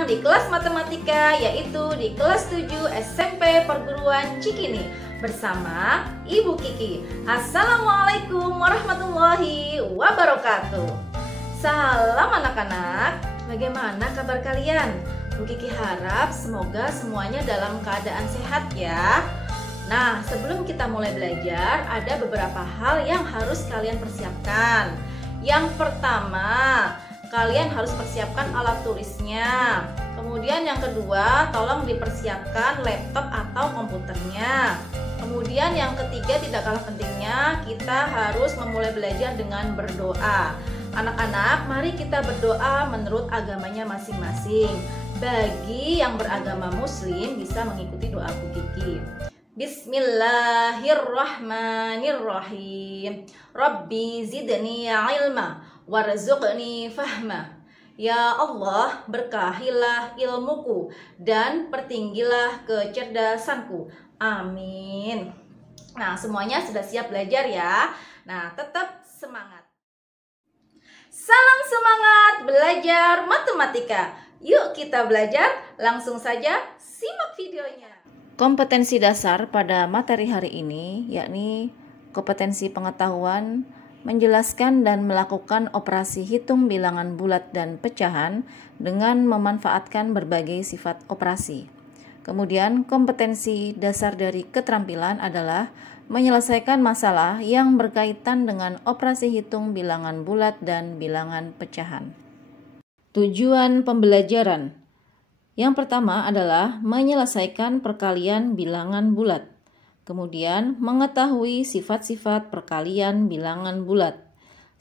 sedang di kelas matematika, yaitu di kelas 7 SMP Perguruan Cikini bersama Ibu Kiki. Assalamualaikum warahmatullahi wabarakatuh. Salam anak-anak, bagaimana kabar kalian? Bu Kiki harap semoga semuanya dalam keadaan sehat ya. Nah, sebelum kita mulai belajar, ada beberapa hal yang harus kalian persiapkan. Yang pertama, kalian harus persiapkan alat tulisnya. Kemudian yang kedua, tolong dipersiapkan laptop atau komputernya. Kemudian yang ketiga, tidak kalah pentingnya, kita harus memulai belajar dengan berdoa. Anak-anak, mari kita berdoa menurut agamanya masing-masing. Bagi yang beragama muslim bisa mengikuti doa Bu Kiki. Bismillahirrahmanirrahim. Rabbi zidni ilma warzuqni fahma. Ya Allah, berkahilah ilmuku dan pertinggilah kecerdasanku. Amin. Nah, semuanya sudah siap belajar ya. Nah, tetap semangat. Salam semangat belajar matematika. Yuk kita belajar, langsung saja simak videonya. Kompetensi dasar pada materi hari ini yakni kompetensi pengetahuan menjelaskan dan melakukan operasi hitung bilangan bulat dan pecahan dengan memanfaatkan berbagai sifat operasi. Kemudian kompetensi dasar dari keterampilan adalah menyelesaikan masalah yang berkaitan dengan operasi hitung bilangan bulat dan bilangan pecahan. Tujuan pembelajaran. Yang pertama adalah menyelesaikan perkalian bilangan bulat. Kemudian mengetahui sifat-sifat perkalian bilangan bulat.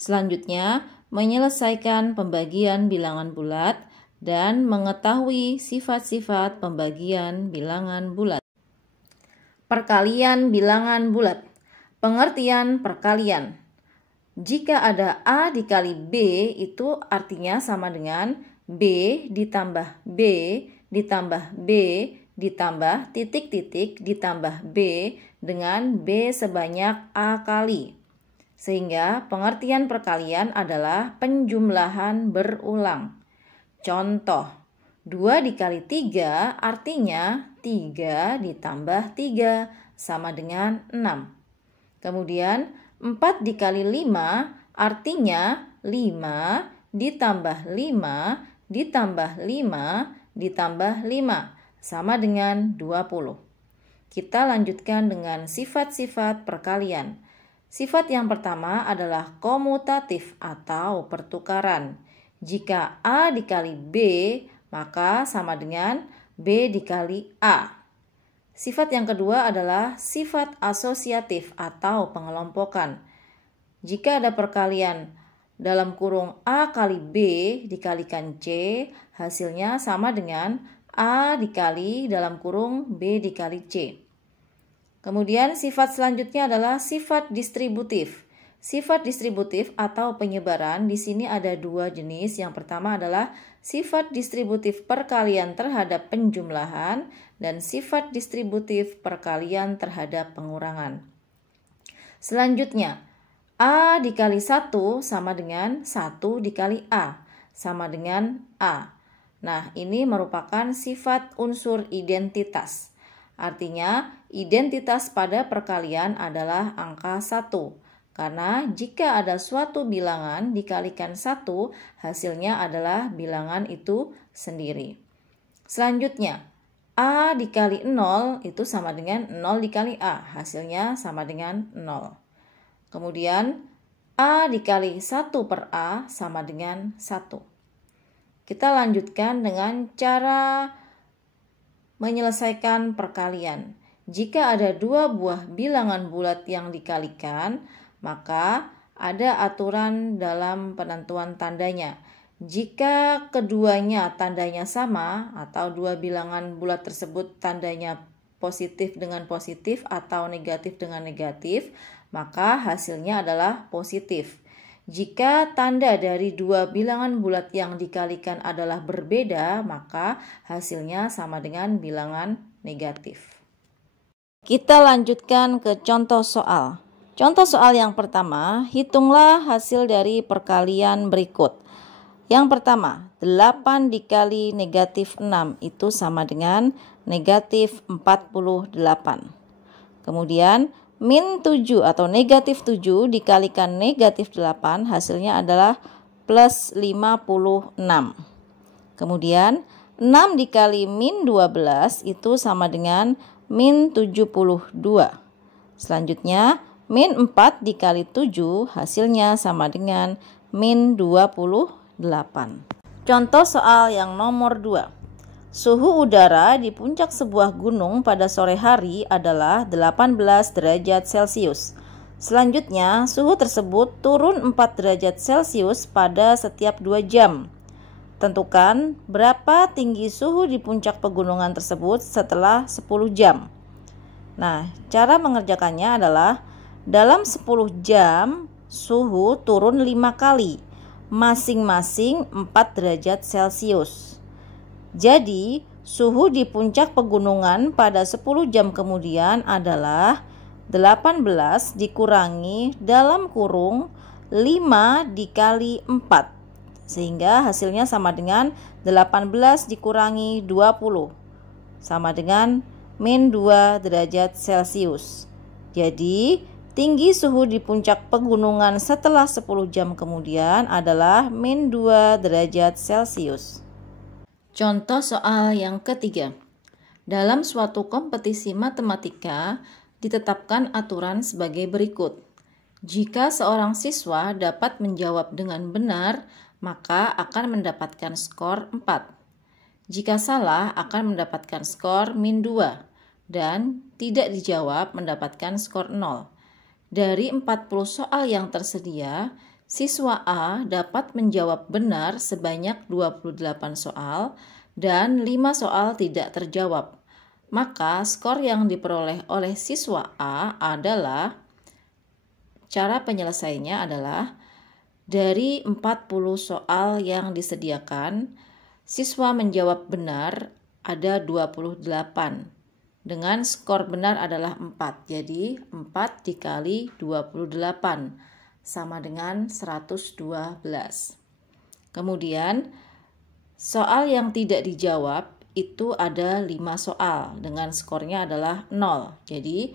Selanjutnya menyelesaikan pembagian bilangan bulat dan mengetahui sifat-sifat pembagian bilangan bulat. Perkalian bilangan bulat. Pengertian perkalian. Jika ada A dikali B itu artinya sama dengan B ditambah B ditambah B ditambah titik-titik ditambah B dengan B sebanyak A kali. Sehingga pengertian perkalian adalah penjumlahan berulang. Contoh, 2 dikali 3 artinya 3 ditambah 3 sama dengan 6. Kemudian 4 dikali 5 artinya 5 ditambah 5 ditambah 5 ditambah 5 sama dengan 20. Kita lanjutkan dengan sifat-sifat perkalian. Sifat yang pertama adalah komutatif atau pertukaran. Jika A dikali B, maka sama dengan B dikali A. Sifat yang kedua adalah sifat asosiatif atau pengelompokan. Jika ada perkalian dalam kurung A kali B dikalikan C, hasilnya sama dengan A dikali dalam kurung B dikali C. Kemudian sifat selanjutnya adalah sifat distributif. Sifat distributif atau penyebaran di sini ada dua jenis. Yang pertama adalah sifat distributif perkalian terhadap penjumlahan dan sifat distributif perkalian terhadap pengurangan. Selanjutnya, A dikali 1 sama dengan 1 dikali A, sama dengan A. Nah, ini merupakan sifat unsur identitas. Artinya, identitas pada perkalian adalah angka 1. Karena jika ada suatu bilangan dikalikan 1, hasilnya adalah bilangan itu sendiri. Selanjutnya, A dikali 0 itu sama dengan 0 dikali A, hasilnya sama dengan 0. Kemudian A dikali 1 per A sama dengan 1. Kita lanjutkan dengan cara menyelesaikan perkalian. Jika ada dua buah bilangan bulat yang dikalikan, maka ada aturan dalam penentuan tandanya. Jika keduanya tandanya sama atau dua bilangan bulat tersebut tandanya positif dengan positif atau negatif dengan negatif, maka hasilnya adalah positif. Jika tanda dari dua bilangan bulat yang dikalikan adalah berbeda, maka hasilnya sama dengan bilangan negatif. Kita lanjutkan ke contoh soal. Contoh soal yang pertama, hitunglah hasil dari perkalian berikut. Yang pertama, 8 dikali negatif 6 itu sama dengan negatif 48. Kemudian, min 7 atau negatif 7 dikalikan negatif 8 hasilnya adalah plus 56. Kemudian, 6 dikali min 12 itu sama dengan min 72. Selanjutnya, min 4 dikali 7 hasilnya sama dengan min 28. Contoh soal yang nomor 2. Suhu udara di puncak sebuah gunung pada sore hari adalah 18 derajat Celcius. Selanjutnya, suhu tersebut turun 4 derajat Celcius pada setiap 2 jam. Tentukan berapa tinggi suhu di puncak pegunungan tersebut setelah 10 jam. Nah, cara mengerjakannya adalah dalam 10 jam suhu turun 5 kali, masing-masing 4 derajat Celcius. Jadi, suhu di puncak pegunungan pada 10 jam kemudian adalah 18 dikurangi dalam kurung 5 dikali 4. Sehingga hasilnya sama dengan 18 dikurangi 20. Sama dengan min 2 derajat Celcius. Jadi, tinggi suhu di puncak pegunungan setelah 10 jam kemudian adalah min 2 derajat Celcius. Contoh soal yang ketiga. Dalam suatu kompetisi matematika, ditetapkan aturan sebagai berikut. Jika seorang siswa dapat menjawab dengan benar, maka akan mendapatkan skor 4. Jika salah, akan mendapatkan skor min 2. Dan tidak dijawab mendapatkan skor 0. Dari 40 soal yang tersedia, siswa A dapat menjawab benar sebanyak 28 soal dan 5 soal tidak terjawab. Maka skor yang diperoleh oleh siswa A adalah, cara penyelesaiannya adalah, dari 40 soal yang disediakan, siswa menjawab benar ada 28. Dengan skor benar adalah 4. Jadi 4 dikali 28 sama dengan 112. Kemudian soal yang tidak dijawab itu ada 5 soal dengan skornya adalah 0. Jadi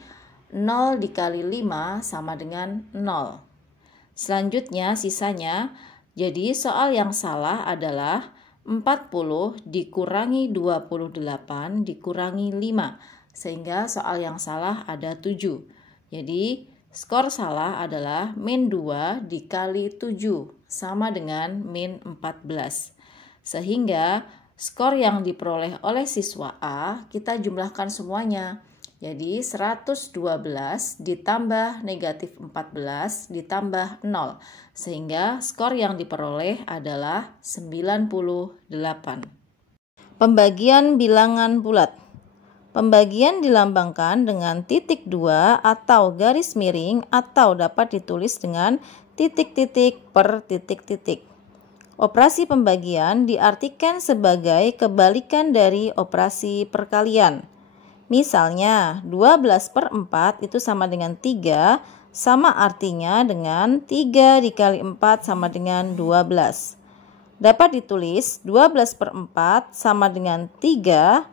0 dikali 5 sama dengan 0. Selanjutnya sisanya, jadi soal yang salah adalah 40 dikurangi 28 dikurangi 5. Sehingga soal yang salah ada 7. Jadi skor salah adalah min 2 dikali 7 sama dengan min 14. Sehingga skor yang diperoleh oleh siswa A kita jumlahkan semuanya. Jadi 112 ditambah negatif 14 ditambah 0. Sehingga skor yang diperoleh adalah 98. Pembagian bilangan bulat. Pembagian dilambangkan dengan titik 2 atau garis miring atau dapat ditulis dengan titik-titik per titik-titik. Operasi pembagian diartikan sebagai kebalikan dari operasi perkalian. Misalnya 12/4 itu sama dengan 3, sama artinya dengan 3 dikali 4 sama dengan 12. Dapat ditulis 12/4 sama dengan 3,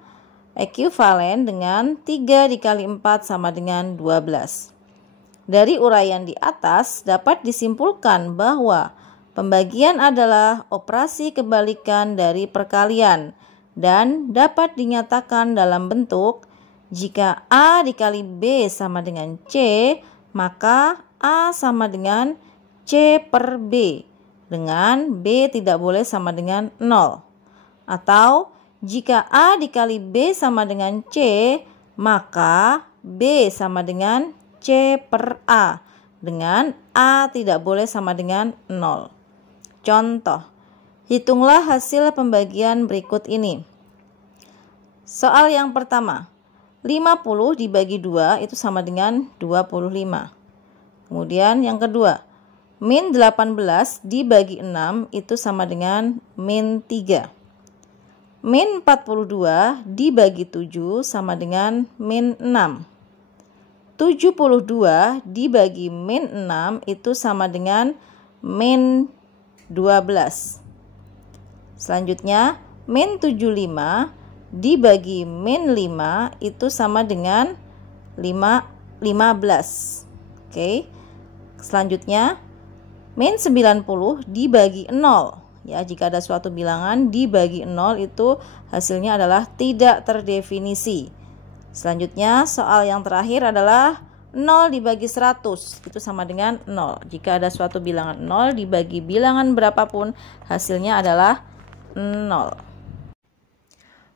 ekuivalen dengan 3 dikali 4 sama dengan 12. Dari uraian di atas dapat disimpulkan bahwa pembagian adalah operasi kebalikan dari perkalian dan dapat dinyatakan dalam bentuk jika A dikali B sama dengan C, maka A sama dengan C per B, dengan B tidak boleh sama dengan 0. Atau jika A dikali B sama dengan C, maka B sama dengan C per A, dengan A tidak boleh sama dengan 0. Contoh, hitunglah hasil pembagian berikut ini. Soal yang pertama, 50 dibagi 2 itu sama dengan 25. Kemudian yang kedua, min 18 dibagi 6 itu sama dengan min 3. Min 42 dibagi 7 sama dengan min 6. 72 dibagi min 6 itu sama dengan min 12. Selanjutnya, min 75 dibagi min 5 itu sama dengan 15. Oke. Selanjutnya, min 90 dibagi 0. Ya, jika ada suatu bilangan dibagi 0 itu hasilnya adalah tidak terdefinisi. Selanjutnya, soal yang terakhir adalah 0 dibagi 100 itu sama dengan 0. Jika ada suatu bilangan 0 dibagi bilangan berapapun hasilnya adalah 0.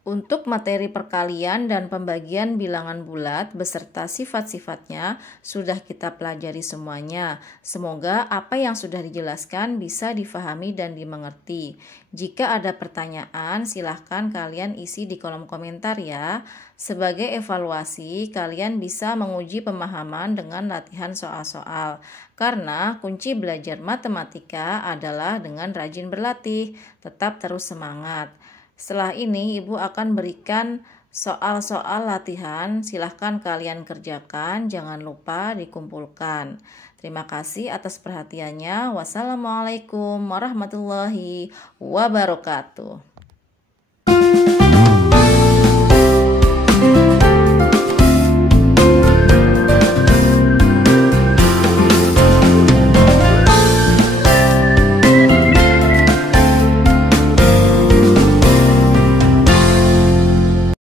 Untuk materi perkalian dan pembagian bilangan bulat beserta sifat-sifatnya sudah kita pelajari semuanya. Semoga apa yang sudah dijelaskan bisa difahami dan dimengerti. Jika ada pertanyaan, silahkan kalian isi di kolom komentar ya. Sebagai evaluasi, kalian bisa menguji pemahaman dengan latihan soal-soal. Karena kunci belajar matematika adalah dengan rajin berlatih. Tetap terus semangat. Setelah ini Ibu akan berikan soal-soal latihan, silahkan kalian kerjakan, jangan lupa dikumpulkan. Terima kasih atas perhatiannya. Wassalamualaikum warahmatullahi wabarakatuh.